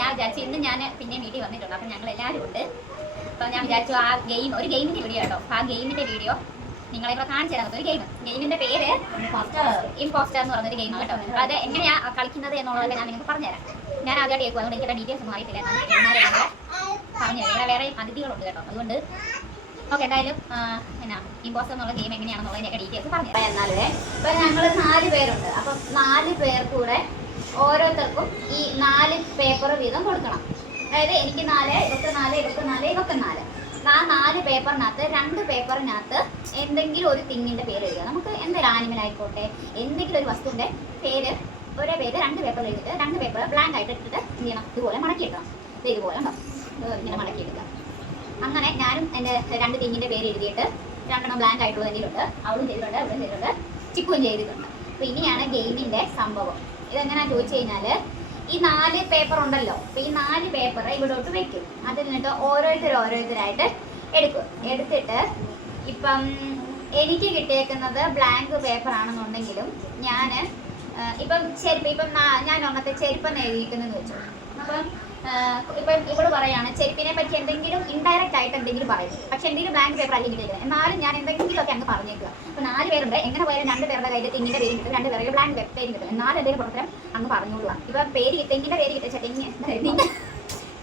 ഞാൻ വിചാരിച്ചു ഇന്ന് ഞാൻ പിന്നെ വീഡിയോ വന്നിട്ടുണ്ട്. അപ്പം ഞങ്ങൾ എല്ലാവരും ഉണ്ട്. അപ്പം ഞാൻ വിചാരിച്ചു ആ ഒരു ഗെയിമിൻ്റെ വീഡിയോ കേട്ടോ. ആ ഗെയിമിൻ്റെ വീഡിയോ നിങ്ങളെ ഇവിടെ കാണിച്ചു തരാൻ ഒരു ഗെയിമിൻ്റെ പേര് ഇമ്പോസ്റ്റർ എന്ന് പറഞ്ഞൊരു ഗെയിമാണ് കേട്ടോ. അത് എങ്ങനെയാണ് കളിക്കുന്നത് എന്നുള്ളതൊക്കെ ഞാൻ നിങ്ങൾക്ക് പറഞ്ഞുതരാം. ഞാൻ ആദ്യമായിട്ട് കേൾക്കും, അതുകൊണ്ട് എനിക്ക് ഡീറ്റെയിൽസ് ഒന്നും അറിയത്തില്ല. പറഞ്ഞുതരാം. ഇവിടെ വേറെ അതിഥികളുണ്ട് കേട്ടോ. അതുകൊണ്ട് ഓക്കെ, എന്തായാലും എന്നാ ഇമ്പോസ്റ്റർ എന്നുള്ള ഗെയിം എങ്ങനെയാണെന്നുള്ളതിൻ്റെയൊക്കെ ഡീറ്റെയിൽസ് പറഞ്ഞുതരാം. എന്നാലേ ഇപ്പം ഞങ്ങൾ 4 പേരുണ്ട്. അപ്പം 4 പേർക്ക് കൂടെ ഓരോരുത്തർക്കും ഈ 4 പേപ്പർ വീതം കൊടുക്കണം. അതായത് എനിക്ക് 4, ഇവർക്ക് 4, ഇവർക്ക് 4, ഇവർക്ക് 4. ആ 4 പേപ്പറിനകത്ത് 2 പേപ്പറിനകത്ത് എന്തെങ്കിലും ഒരു തിങ്ങിൻ്റെ പേര് എഴുതുക. നമുക്ക് എന്തൊരു ആനിമൽ ആയിക്കോട്ടെ, എന്തെങ്കിലും ഒരു വസ്തുവിൻ്റെ പേര് ഒരേ പേര് 2 പേപ്പറിൽ എഴുതിയിട്ട് 2 പേപ്പർ ബ്ലാങ്ക് ആയിട്ട് ഇട്ടിട്ട് എന്ത് ചെയ്യണം, ഇതുപോലെ മടക്കിയെടുക്കണം. ഇതുപോലെ ഉണ്ടോ, ഇങ്ങനെ മടക്കിയെടുക്കുക. അങ്ങനെ ഞാനും എൻ്റെ 2 തിങ്ങിൻ്റെ പേര് എഴുതിയിട്ട് 2 ബ്ലാങ്ക് ആയിട്ടുള്ള എന്തെങ്കിലുണ്ട്. അവളും ചെയ്തിട്ടുണ്ട്, അവളും ചെയ്തിട്ടുണ്ട്, ചിക്കുവും ചെയ്തിട്ടുണ്ട്. അപ്പോൾ ഇനിയാണ് ഗെയിമിൻ്റെ സംഭവം. ഇതെങ്ങനെയാണെന്ന് ചോദിച്ചു കഴിഞ്ഞാൽ ഈ 4 പേപ്പർ ഉണ്ടല്ലോ, അപ്പോൾ ഈ 4 പേപ്പർ ഇവിടോട്ട് വെക്കും. അതിൽ നിന്നിട്ട് ഓരോരുത്തരായിട്ട് എടുക്കും. എടുത്തിട്ട് ഇപ്പം എനിക്ക് കിട്ടിയേക്കുന്നത് ബ്ലാങ്ക് പേപ്പർ ആണെന്നുണ്ടെങ്കിലും ഞാൻ ഇപ്പം ചെരുപ്പ്, ഇപ്പം ഞാൻ ഒന്നത്തെ ചെരുപ്പെന്ന് എഴുതിയിരിക്കുന്നതെന്ന് വെച്ചു. ഇപ്പം ഇവിടെ പറയാണ് ചെരുപ്പിനെ പറ്റി എന്തെങ്കിലും ഇൻഡയറക്റ്റ് ആയിട്ട് എന്തെങ്കിലും പറയും. പക്ഷെ എന്തെങ്കിലും ബ്ലാങ്ക് പേപ്പർ അല്ലെങ്കിൽ കിട്ടിയത്, എന്നാലും ഞാൻ എന്തെങ്കിലുമൊക്കെ അങ്ങ് പറഞ്ഞേക്കുക. അപ്പോൾ 4 പേരുണ്ട്, എങ്ങനെ പോയാലും 2 പേരുടെ കയ്യിൽ തെങ്ങിൻ്റെ പേര് കിട്ടും, 2 പേരുടെ ബ്ലാങ്ക് പേര് കിട്ടും. എന്നാലും എന്തെങ്കിലും പുറത്തരം അങ്ങ് പറഞ്ഞോളാം. ഇപ്പം തെങ്ങിൻ്റെ പേര് കിട്ടിയ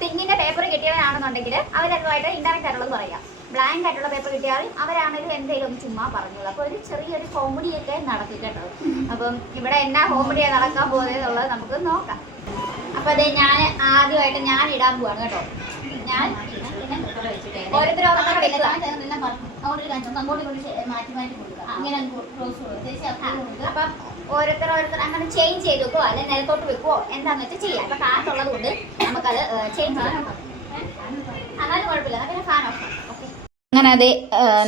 തെങ്ങിൻ്റെ പേപ്പർ കിട്ടിയവരാണെന്നുണ്ടെങ്കിൽ അവരെന്തുമായിട്ട് ഇൻഡയറക്റ്റ് ആയിട്ടുള്ളത് പറയാം. ബ്ലാങ്ക് ആയിട്ടുള്ള പേപ്പർ കിട്ടിയാൽ അവരാണെങ്കിലും എന്തെങ്കിലും ഒന്ന് ചുമ്മാ പറഞ്ഞോളൂ. അപ്പോൾ ഒരു ചെറിയൊരു കോമഡിയൊക്കെ നടത്തി കേട്ടോ. അപ്പം ഇവിടെ എന്നാ കോമഡിയാണ് നടക്കാൻ പോകുന്നതെന്നുള്ളത് നമുക്ക് നോക്കാം. അപ്പോൾ അതെ, ഞാൻ ആദ്യമായിട്ട് ഞാൻ ഇടാൻ പോവാണ് കേട്ടോ. ഞാൻ ഓരോരുത്തരും അപ്പം ഓരോരുത്തർ അങ്ങനെ ചേഞ്ച് ചെയ്ത് വെക്കുവോ അല്ലെങ്കിൽ നിലത്തോട്ട് വെക്കുവോ എന്താണെന്ന് വെച്ചാൽ ചെയ്യാം. അപ്പം കാറ്റുള്ളത് കൊണ്ട് നമുക്കത് ചേഞ്ച് ചെയ്യാം. എന്നാലും കുഴപ്പമില്ല, പിന്നെ ഫാൻ ഓഫ്. ഓക്കെ, അങ്ങനെ അത്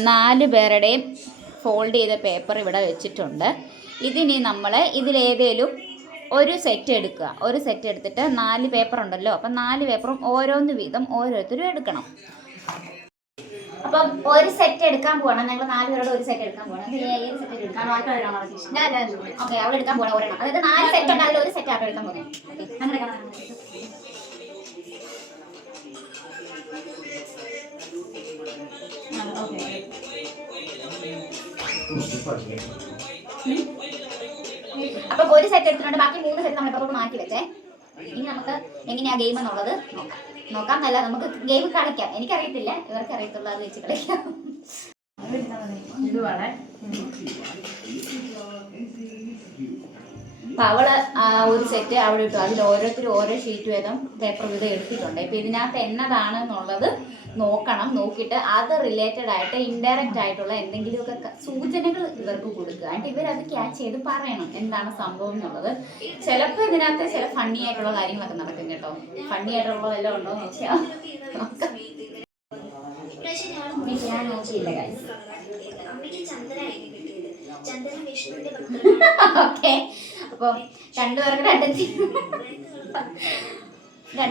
4 പേരുടെയും ഫോൾഡ് ചെയ്ത പേപ്പർ ഇവിടെ വെച്ചിട്ടുണ്ട്. ഇതിനി നമ്മൾ ഇതിലേതേലും ഒരു സെറ്റ് എടുക്കുക. ഒരു സെറ്റ് എടുത്തിട്ട് 4 പേപ്പർ ഉണ്ടല്ലോ, അപ്പം 4 പേപ്പറും ഓരോന്ന് വീതം ഓരോരുത്തരും എടുക്കണം. അപ്പം ഒരു സെറ്റ് എടുക്കാൻ പോകണം. ഞങ്ങൾ 4 പേരോട് ഒരു സെറ്റ് എടുക്കാൻ പോകണം. ഏത് സെറ്റ് എടുക്കാൻ? ഓക്കെ, അവിടെ എടുക്കാൻ പോകണം ഒരെണ്ണം. അതായത് 4 സെറ്റ് ഉണ്ട്, അതിൽ ഒരു സെറ്റ് ആട്ടോ എടുക്കാൻ പോകുന്നത്. അപ്പം ഒരു സെറ്റ് എടുത്തിട്ടുണ്ട്, ബാക്കി 3 സെറ്റ് നമ്മൾ ഇപ്പത്തോട്ട് മാറ്റി വെച്ചേ. ഇനി നമുക്ക് എങ്ങനെയാ ഗെയിം എന്നുള്ളത് നോക്കാം. നല്ല നമുക്ക് ഗെയിം കളിക്കാം. എനിക്കറിയത്തില്ല, ഇവർക്ക് അറിയത്തുള്ള അത് വെച്ച് കളിക്കാം. അപ്പം അവള് ഒരു സെറ്റ് അവിടെ ഇട്ടു. അതിൽ ഓരോരുത്തരും ഓരോ ഷീറ്റ് വീതം പേപ്പർ വീതം എടുത്തിട്ടുണ്ട്. ഇപ്പം ഇതിനകത്ത് എന്നതാണെന്നുള്ളത് നോക്കണം. നോക്കിയിട്ട് അത് റിലേറ്റഡ് ആയിട്ട് ഇൻഡയറക്റ്റ് ആയിട്ടുള്ള എന്തെങ്കിലുമൊക്കെ സൂചനകൾ ഇവർക്ക് കൊടുക്കുക. എന്നിട്ട് ഇവരത് ക്യാച്ച് ചെയ്ത് പറയണം എന്താണ് സംഭവം എന്നുള്ളത്. ചിലപ്പോൾ ഇതിനകത്ത് ചില ഫണ്ണി ആയിട്ടുള്ള കാര്യങ്ങളൊക്കെ നടക്കും കേട്ടോ. ഫണ്ണി ആയിട്ടുള്ള വല്ലതും ഉണ്ടോ എന്ന് വെച്ചാൽ ഞാൻ നോക്കിയില്ല കാര്യം. ഓക്കെ, അപ്പം 2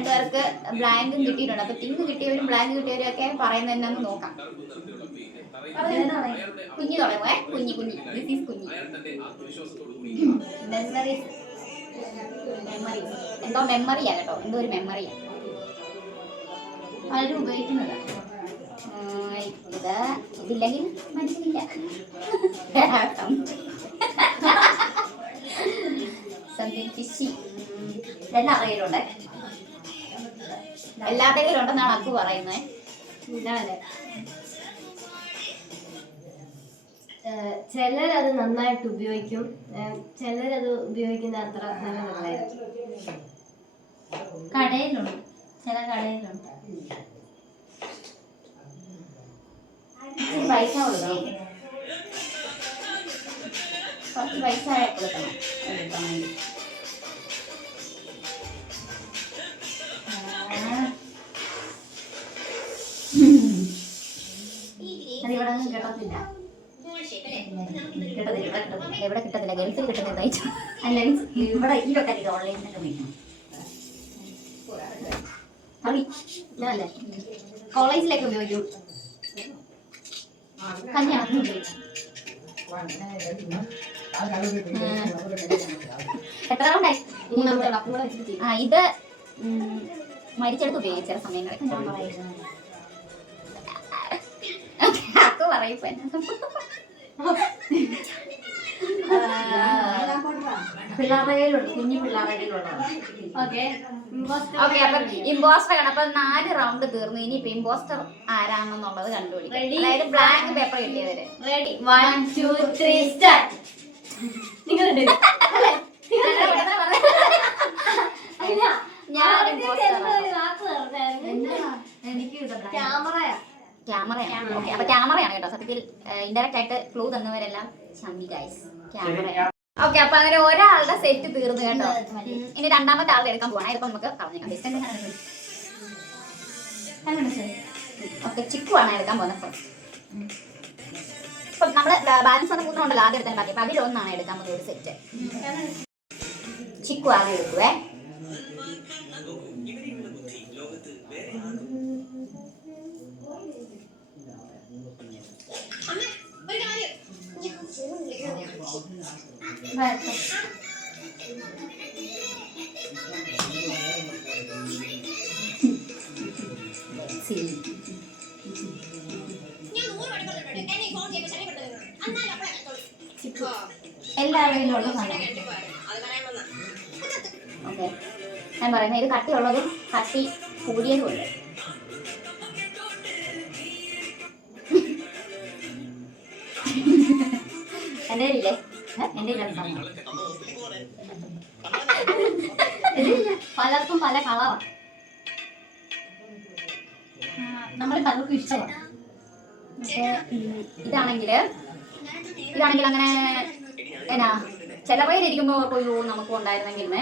പേർക്ക് ബ്ലാങ്കും കിട്ടിയിട്ടുണ്ട്. അപ്പൊ തിങ് കിട്ടിയവരും ബ്ലാങ്ക് കിട്ടിയവരും ഒക്കെ പറയുന്നത് എന്നാന്ന് നോക്കാം. കുഞ്ഞി തുടങ്ങുവേ, കുഞ്ഞി ദിസ് ഈസ് കുഞ്ഞി. മെമ്മറീസ് എന്തോ മെമ്മറിയാ കേട്ടോ, എന്തോ ഒരു മെമ്മറിയാ പലരും ഉപയോഗിക്കുന്നത്. ഇതില്ലെങ്കിൽ മനസ്സിലില്ല. സംതിങ് ഫിഷി എല്ലാം അറിയലുണ്ട്, എല്ലാത്തിലും ഉണ്ടെന്നാണ് അക്കു പറയുന്നത്. ചിലരത് നന്നായിട്ട് ഉപയോഗിക്കും, ചിലരത് ഉപയോഗിക്കുന്ന അത്ര നല്ലതല്ലായിരിക്കും. കടയിലുണ്ട്, ചില കടയിലുണ്ട്. പൈസ കൊടുക്കണം, കുറച്ച് പൈസ കൊടുക്കണം എടുക്കാൻ വേണ്ടി. അതിവിടെ ഒന്നും കിട്ടത്തില്ല, എവിടെ കിട്ടത്തില്ല, ഗൾഫിൽ കിട്ടുന്ന തയ്ച്ചു. അല്ലെങ്കിൽ ഇവിടെ ഈ വെക്കാൻ ഓൺലൈനിലൊക്കെ മേടിക്കണം. ഞാനല്ലേ കോളേജിലേക്ക് ഉപയോഗിക്കും. കല്യാണത്തിന് ഉപയോഗിക്കും. എത്ര റൗണ്ടായി? ഇത് മരിച്ചെടുത്ത് ഉപയോഗിച്ച ചില സമയങ്ങളിൽ ഞാൻ പറയുന്നത് അക്ക് പറയിപ്പോ പിള്ളേരുടെ കുഞ്ഞു പിള്ളേരുടെ ഓക്കെ. ഓക്കെ, അപ്പം ഇമ്പോസ്റ്റർ ആണ്. അപ്പൊ 4 റൗണ്ട് തീർന്നു. ഇനി ഇപ്പൊ ഇമ്പോസ്റ്റർ ആരാണെന്നുള്ളത് കണ്ടുപിടിക്കും. അതായത് ബ്ലാങ്ക് പേപ്പർ കിട്ടിയവര്. Ready 1 2 3 start. നിങ്ങൾ ക്യാമറയാണ്. ഓക്കെ, അപ്പൊ ക്യാമറയാണ് കേട്ടോ. സത്യത്തിൽ ഇൻഡയറക്റ്റ് ആയിട്ട് ക്ലൂ തന്നവരെല്ലാം ഷമ്മി ഗൈസ് ക്യാമറയാണ്. ഓക്കെ, അപ്പൊ അങ്ങനെ ഒരാളുടെ സെറ്റ് തീർന്നു കേട്ടോ. ഇനി രണ്ടാമത്തെ ആളുടെ എടുക്കാൻ പോവാണ്. ഇതിപ്പോ നമുക്ക് പറഞ്ഞേക്കാം. ഓക്കെ, ചിക്കുവാണ് എടുക്കാൻ പോകുന്നത്. ഇപ്പൊ നമ്മള് ബാലൻസ് വന്ന 3 ഉണ്ടല്ലോ ആദ്യം എടുക്കാൻ ബാക്കി. അപ്പൊ അതിലൊന്നാണ് എടുക്കാൻ പോകുന്നത് ഒരു സെറ്റ്. ചിക്കു ആദ്യം എടുക്കുവേ. എല്ലാവരിലും ഉള്ള സാധനം. ഓക്കെ, ഞാൻ പറയുന്നത് ഇത് കട്ടിയുള്ളതും കട്ടി കൂടിയതും ഉണ്ട്. എന്റെ ഇല്ലേ എന്റെ പലർക്കും പല കളറാണ്. നമ്മുടെ പലർക്കും ഇഷ്ടമാണ്. ഇതാണെങ്കില് അങ്ങനെ എന്നാ ചിലവയിലിരിക്കുമ്പോ കൊയ്യോ നമുക്കും ഉണ്ടായിരുന്നെങ്കിൽ,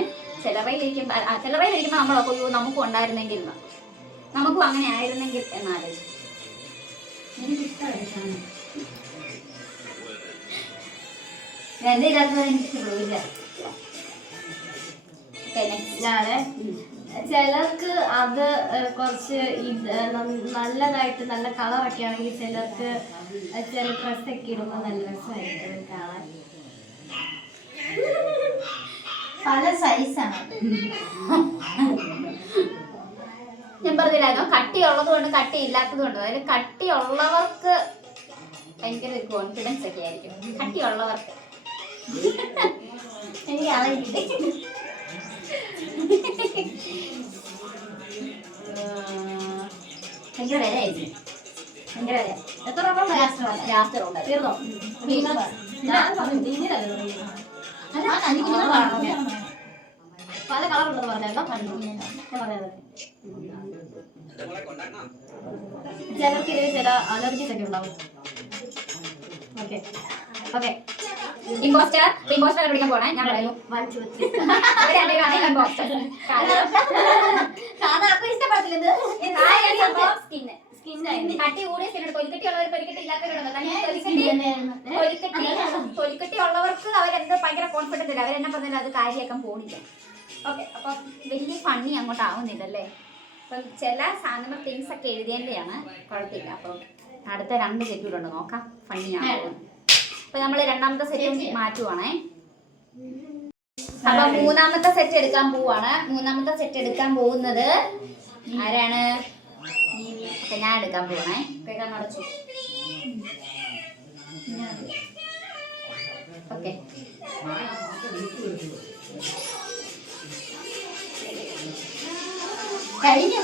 ചിലവയിലിരിക്കുമ്പോ നമ്മളോ കൊയ്യോ നമുക്കും ഉണ്ടായിരുന്നെങ്കിൽ, നമുക്കും അങ്ങനെ ആയിരുന്നെങ്കിൽ എന്നാലോചിച്ചു. എനിക്കിഷ്ടമാണ്. എന്റെ ഇല്ലാത്തത് എനിക്കിഷ്ടപ്പെടില്ല. ഞാന് ചിലർക്ക് അത് കുറച്ച് നല്ലതായിട്ട് നല്ല കളറൊക്കെ ആണെങ്കിൽ ചിലർക്ക് ചില ഡ്രസ്സൊക്കെ ഇടുമ്പോൾ നല്ല രസമായിരിക്കും കാണാൻ. പല സൈസാണ്. ഞാൻ പറഞ്ഞില്ലായിരുന്നോ കട്ടിയുള്ളത് കൊണ്ട് കട്ടി ഇല്ലാത്തത് കൊണ്ട്. അതായത് കട്ടിയുള്ളവർക്ക് ഭയങ്കര കോൺഫിഡൻസ് ഒക്കെ ആയിരിക്കും. കട്ടിയുള്ളവർക്ക് എനിക്ക് അറിയില്ല. ഭയങ്കര വിലയായിരിക്കും. ഭയങ്കര വില. എത്ര റൗണ്ട്? ലാസ്റ്റ് റൗണ്ട് തീർന്നോ? പല കളറുണ്ടെന്ന് പറഞ്ഞല്ലോ. ചിലർക്ക് ഇതിൽ ചില അലർജീസ് ഒക്കെ ഉണ്ടാവും. Okay okay. ഇമ്പോസ്റ്റർ പിടിക്കാൻ പോണേ. ഞാൻ പറയുന്നു 1 2 3. ഇമ്പോസ്റ്റർ. ഇഷ്ടപ്പെടത്തില്ല. കട്ടി കൂടിയ സ്കിന്നുണ്ട്. തൊലിക്കട്ടിയുള്ളവർ തൊലിക്കട്ടി ഇല്ലാത്തവരുണ്ട്. തൊലിക്കട്ടി ഉള്ളവർക്ക് അവരെന്ത് ഭയങ്കര കോൺഫിഡൻസ് ഇല്ല. അവരെന്നെ പറഞ്ഞാൽ അത് കാര്യമാക്കാൻ പോണില്ല. ഓക്കെ, അപ്പൊ വലിയ ഫണ്ണി അങ്ങോട്ട് ആവുന്നില്ലല്ലേ. അപ്പം ചില സാധനങ്ങൾ തിങ്സ് ഒക്കെ എഴുതേണ്ടതാണ്. കുഴപ്പമില്ല. അപ്പം അടുത്ത 2 സെറ്റുകളുണ്ട്, നോക്കാം ഫണ്ണിയാണ്. അപ്പൊ നമ്മള് രണ്ടാമത്തെ സെറ്റ് മാറ്റുവാണേ. അപ്പൊ മൂന്നാമത്തെ സെറ്റ് എടുക്കാൻ പോവാണ്. മൂന്നാമത്തെ സെറ്റ് എടുക്കാൻ പോകുന്നത് ആരാണ്? ഓക്കെ, ഞാൻ എടുക്കാൻ പോവാണേ. അടച്ചു. ഓക്കെ, കഴിഞ്ഞു.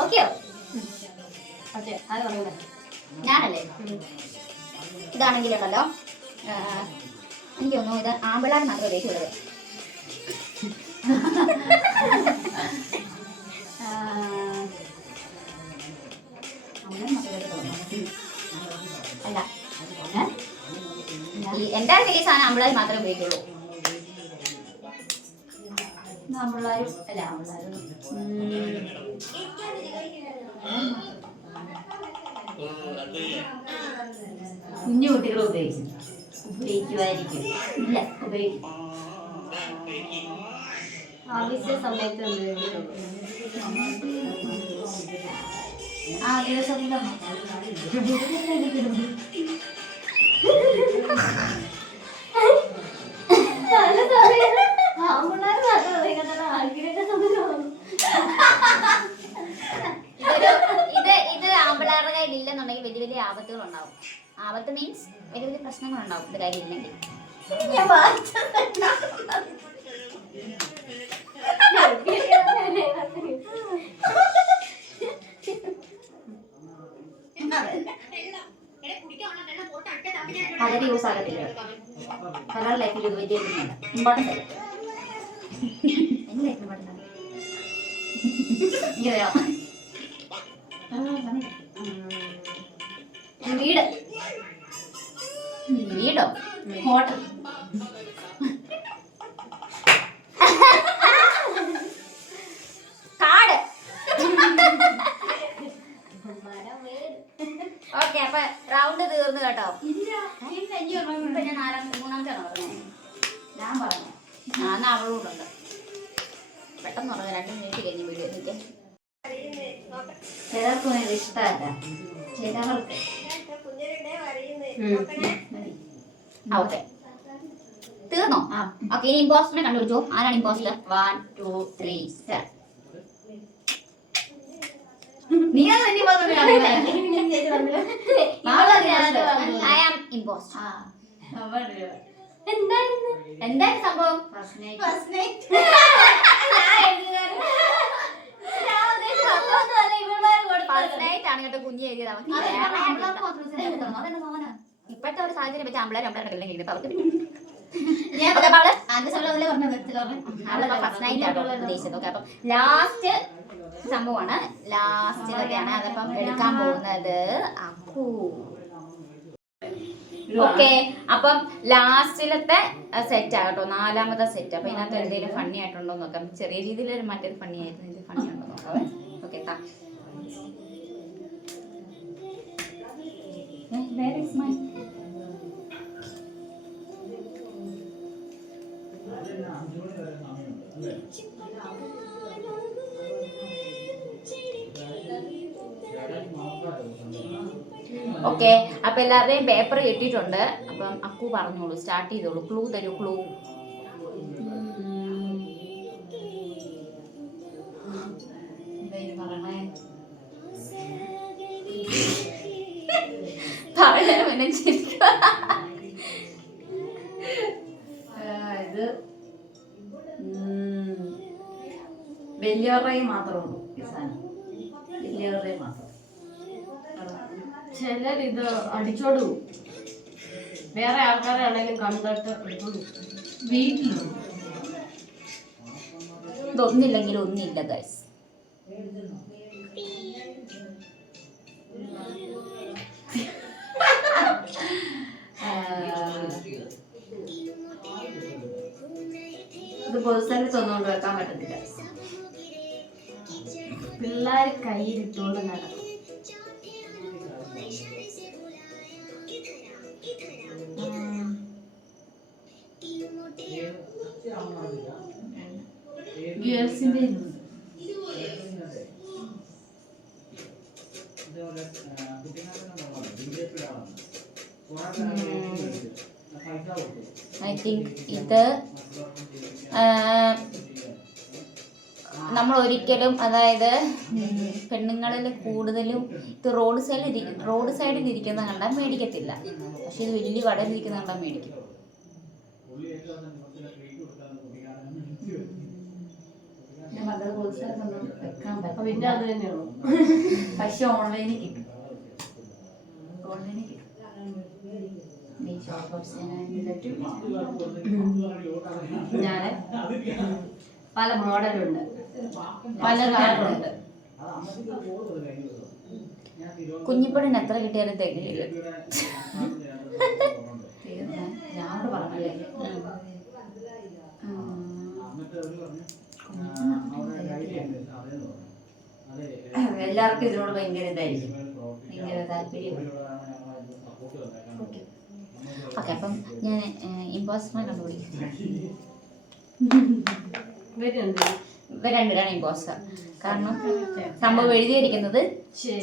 ഓക്കെയോ? ഓക്കെ, അത് പറഞ്ഞത് ഞാനല്ലേ. ഇതാണെങ്കിലുണ്ടല്ലോ, എനിക്ക് തോന്നുന്നു ഇത് ആമ്പിളാർ മാത്രമേ ഉപയോഗിച്ചുള്ളത്. അല്ല, എന്റെ ഈ സാധനം ആമ്പിളാർ മാത്രമേ ഉപയോഗിക്കുള്ളൂ. ആമ്പിളാരും അല്ല, ആമ്പിളാരും കുഞ്ഞു കുട്ടികൾ ഉപയോഗിക്കുമായിരിക്കും. ഇല്ല, ഉപയോഗിക്കും. ആവശ്യ സമയത്ത് ആ ദിവസത്തിലോ ഇത് ആമ്പിളാരുടെ കയ്യിൽ ഇല്ലെന്നുണ്ടെങ്കിൽ വലിയ വലിയ ആപത്തുകൾ ഉണ്ടാവും. ആപത്ത് മീൻസ് വലിയ വലിയ പ്രശ്നങ്ങൾ ഉണ്ടാവും ഇത് കയ്യിലില്ലെങ്കിൽ. പലരും യൂസ് ആകത്തില്ല. പലരുടെ ലൈഫിൽ ഇത് വലിയ ഇമ്പോർട്ടൻസ് അല്ല. എന്റെ ലൈഫിൽ ഇമ്പോർട്ടൻസ് വീട് വീടോ ഹോട്ടൽ കാട്. ഓക്കെ അപ്പൊ റൗണ്ട് തീർന്നു കേട്ടോ. ഇപ്പൊ ഞാൻ മൂന്നാമത്തെയാണോ പറഞ്ഞത്? ഞാൻ പറഞ്ഞു എന്നാ അവളോടുണ്ട്. പെട്ടെന്ന് പറഞ്ഞു 2 മിനിറ്റ് കഴിഞ്ഞ് വീഡിയോ നിൽക്കാൻ. ചിലർക്കും ഇത് ഇഷ്ടമല്ല, ചിലവർക്ക്. ഓക്കെ തീർന്നോ? ഓക്കെ ഇനി ഇമ്പോസ്റ്ററിനെ കണ്ടുപിടിച്ചോ. ആരാണ് ഇമ്പോസ്റ്റർ? 1 2 3 4. നീ ഐ ആം ഇമ്പോസ്റ്റർ. എന്താണ് സംഭവം? ഫസ്റ്റ് നൈറ്റ് ആണ് കേട്ടോ കുഞ്ഞ് എഴുതിയത്. ഇപ്പോഴത്തെ ഒരു സാഹചര്യം വെച്ച് ആമ്പിളേരെ ഫസ്റ്റ് നൈറ്റ് ആട്ടോ ഉദ്ദേശിച്ചത്. ഓക്കെ അപ്പം ലാസ്റ്റ് സംഭവമാണ്, ലാസ്റ്റിലൊക്കെയാണ്. അതപ്പം എടുക്കാൻ പോകുന്നത് അക്കു. ഓക്കെ അപ്പം ലാസ്റ്റിലത്തെ സെറ്റ് ആകട്ടോ, 4ാമത്തെ സെറ്റ്. അപ്പൊ ഇതിനകത്ത് എന്തെങ്കിലും ഫണ്ണി ആയിട്ടുണ്ടോ നോക്കാം. ചെറിയ രീതിയിൽ മറ്റേത് ഫണ്ണി ആയിരുന്നു, ഇത് ഫണ്ണി ഉണ്ടോ നോക്കാവേ. Okay where is my okay അപ്പൊ എല്ലാവരുടെയും പേപ്പർ കിട്ടിയിട്ടുണ്ട്. അപ്പം അക്കു പറഞ്ഞോളൂ, സ്റ്റാർട്ട് ചെയ്തോളൂ. ക്ലൂ തരൂ, ക്ലൂ. ഇത് വലിയവരുടെ മാത്രമേ ഉള്ളൂ ഈ സാധനം, വലിയവരുടെ മാത്രം. ചിലരിത് അടിച്ചോടു, വേറെ ആൾക്കാരാണെങ്കിലും കണ്ടിട്ട് വീട്ടിലും ഇതൊന്നില്ലെങ്കിൽ ഒന്നില്ല ഗൈസ്. ഇത് പൊതുസ്ഥലത്ത് ഒന്നുകൊണ്ട് വെക്കാൻ പറ്റത്തില്ല. പിള്ളേർ കയ്യിലിട്ടുകൊണ്ട് നടക്കും. ഗേൾസിന്റെ ഐ തിങ്ക് ഇത് നമ്മൾ ഒരിക്കലും, അതായത് പെണ്ണുങ്ങളിൽ കൂടുതലും ഇത് റോഡ് സൈഡിൽ ഇരിക്കുന്ന കണ്ടാൽ മേടിക്കത്തില്ല. പക്ഷെ ഇത് വലിയ കടയിൽ ഇരിക്കുന്ന കണ്ടാൽ മേടിക്കും. പിന്നെ അത് തന്നെയാണോ? പക്ഷെ ഓൺലൈനിൽ കിട്ടും, ഓൺലൈനിൽ കിട്ടും. ഞാൻ പല മോഡലുണ്ട്, പല കളറുണ്ട്. കുഞ്ഞിപ്പണിന് എത്ര കിട്ടിയാലും തികയില്ല. ഞാനോട് പറഞ്ഞല്ലേ, എല്ലാവർക്കും ഇതിനോട് ഭയങ്കര ഇതായിരിക്കും, ഭയങ്കര താല്പര്യം. ഓക്കെ അപ്പം ഞാൻ ഇമ്പോസ്റ്ററിനെ കണ്ടുപിടിക്കും. ഇവർ രണ്ടുപേരാണ് ഇമ്പോസ്റ്റർ. കാരണം സംഭവം എഴുതിയിരിക്കുന്നത്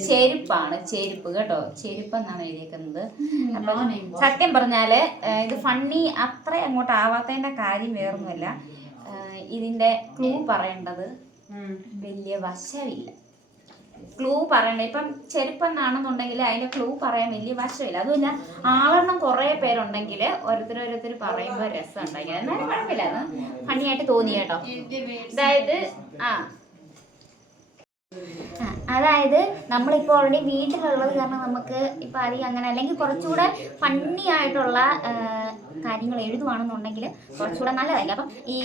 ചെരുപ്പാണ്, ചെരുപ്പ് കേട്ടോ, ചെരുപ്പ് എന്നാണ് എഴുതിയിരിക്കുന്നത്. അപ്പം സത്യം പറഞ്ഞാല് ഇത് ഫണ്ണി അത്ര അങ്ങോട്ട് ആവാത്തതിന്റെ കാര്യം വേറൊന്നുമല്ല, ഇതിന്റെ ക്ലൂ പറയേണ്ടത് വലിയ വശമില്ല. ക്ലൂ പറയണ്ട, ഇപ്പം ചെരുപ്പെന്നാണെന്നുണ്ടെങ്കിൽ അതിന്റെ ക്ലൂ പറയാൻ വലിയ വശമില്ല. അതുമില്ല, ആളെണ്ണം കുറെ പേരുണ്ടെങ്കിൽ ഓരോരുത്തർ പറയുമ്പോൾ രസം ഉണ്ടായി, എന്നാലും കുഴപ്പമില്ല, അത് ഫണ്ണിയായിട്ട് തോന്നി കേട്ടോ. അതായത് നമ്മളിപ്പോൾ ഓൾറെഡി വീട്ടിലുള്ളത് കാരണം നമുക്ക് ഇപ്പം അധികം അങ്ങനെ, അല്ലെങ്കിൽ കുറച്ചുകൂടെ ഫണ്ണി ആയിട്ടുള്ള കാര്യങ്ങൾ എഴുതുവാണെന്നുണ്ടെങ്കിൽ കുറച്ചുകൂടെ നല്ലതായിരിക്കും. അപ്പം ഈ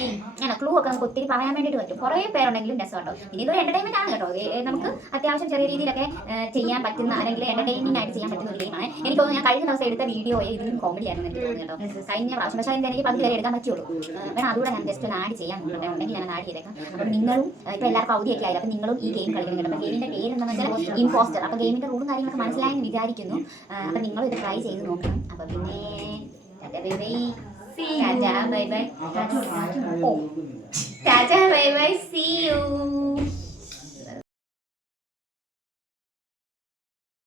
ക്ലൂ ഒക്കെ നമുക്ക് ഒത്തിരി പറയാൻ വേണ്ടിയിട്ട് പറ്റും. കുറേ പേരുണ്ടെങ്കിലും രസം കേട്ടോ. ഇനി ഇതൊരു എൻ്റർടൈൻമെൻറ്റ് ആണ് കേട്ടോ. നമുക്ക് അത്യാവശ്യം ചെറിയ രീതിയിലൊക്കെ ചെയ്യാൻ പറ്റുന്ന, അല്ലെങ്കിൽ എൻ്റർടൈനിങ് ആയിട്ട് ചെയ്യാൻ പറ്റുന്ന ഒരു ഗെയിമാണ്. എനിക്ക് തോന്നുന്നു ഞാൻ കഴിഞ്ഞ ദിവസം എടുത്ത വീഡിയോ ഇതിലും കോമഡി ആയിരുന്നു എനിക്ക് തോന്നുന്നു കേട്ടോ. കഴിഞ്ഞ പ്രാവശ്യം പക്ഷേ എനിക്ക് 10 വരെ എടുക്കാൻ പറ്റുള്ളൂ. വേണം അതുകൂടെ ഞാൻ ജസ്റ്റ് ഒന്ന് ആഡ് ചെയ്യാൻ ഉണ്ടെങ്കിൽ ഞാൻ ആഡ് ചെയ്തേക്കാം. അപ്പം നിങ്ങളും ഇപ്പോൾ എല്ലാവർക്കും അവധിയൊക്കെ ആയി, അപ്പം നിങ്ങളും ഈ ഗെയിം കളിക്കുന്നുണ്ട്. അപ്പം ഗെയിമിൻ്റെ പേര് എന്താണെന്ന് വെച്ചാൽ ഇമ്പോസ്റ്റർ. അപ്പോൾ ഗെയിമിൻ്റെ റൂളും കാര്യങ്ങളൊക്കെ മനസ്സിലായെന്ന് വിചാരിക്കുന്നു. അപ്പം നിങ്ങളും ഇത് ട്രൈ ചെയ്ത് നോക്കണം. അപ്പം പിന്നെ bye bye. See you.